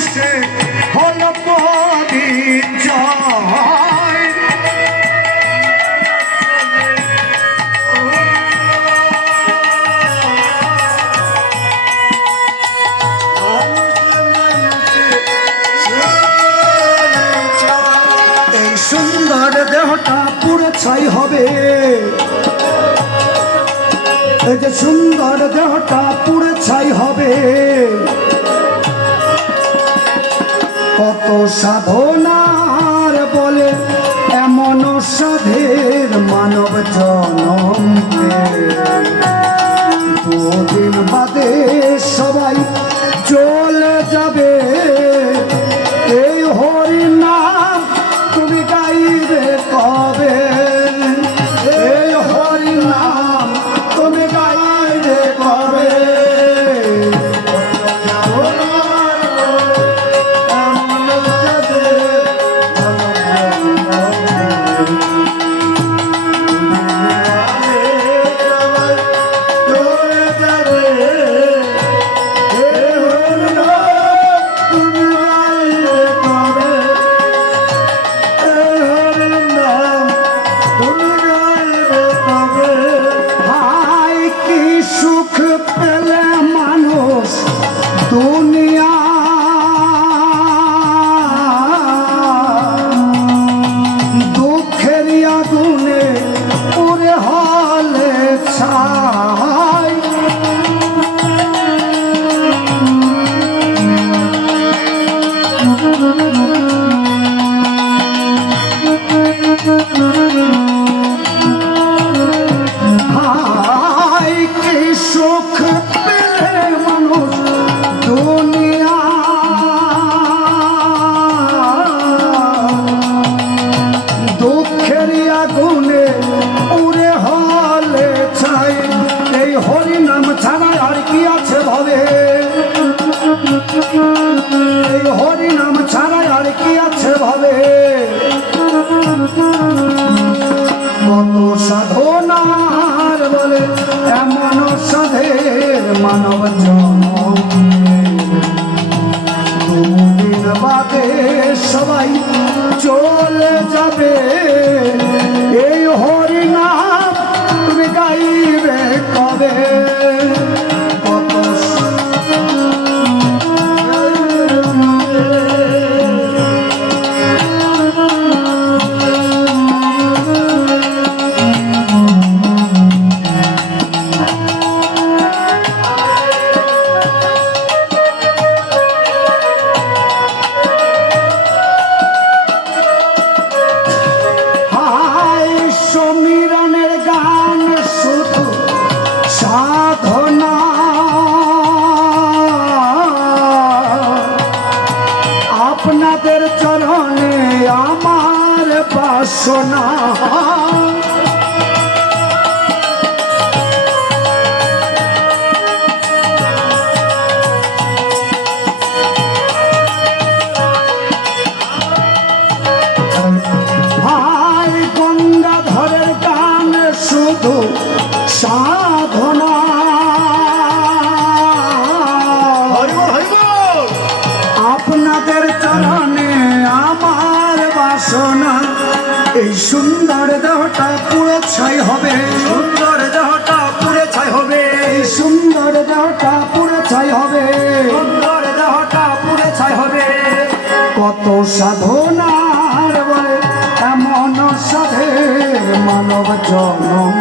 সে হল পরিচয় এই সুন্দর দেহটা পুরো ছাই হবে। এই যে সুন্দর দেহটা পুরো ছাই হবে। কত সাধনার বলে এমন সাধের মানব জনম দুদিন বাদে দুঃখের ওরে পুরে আছে ভবে। এই হরি নাম ছাড়া আর কি আছে ভবে? কত সাধনার বলে, এমন সাধের মানব দুদিন বাদে সবাই চলে যাবে। এই হরি নাম তুমি গাইবে কবে? বাসনা সুন্দর দেহটা পুরো ছাই হবে। সুন্দর দেহটা পুরো ছাই হবে। সুন্দর দেহটা পুরো ছাই হবে। সুন্দর দেহটা পুরো ছাই হবে। কত সাধনার বলে এমন সাধে মানব জনম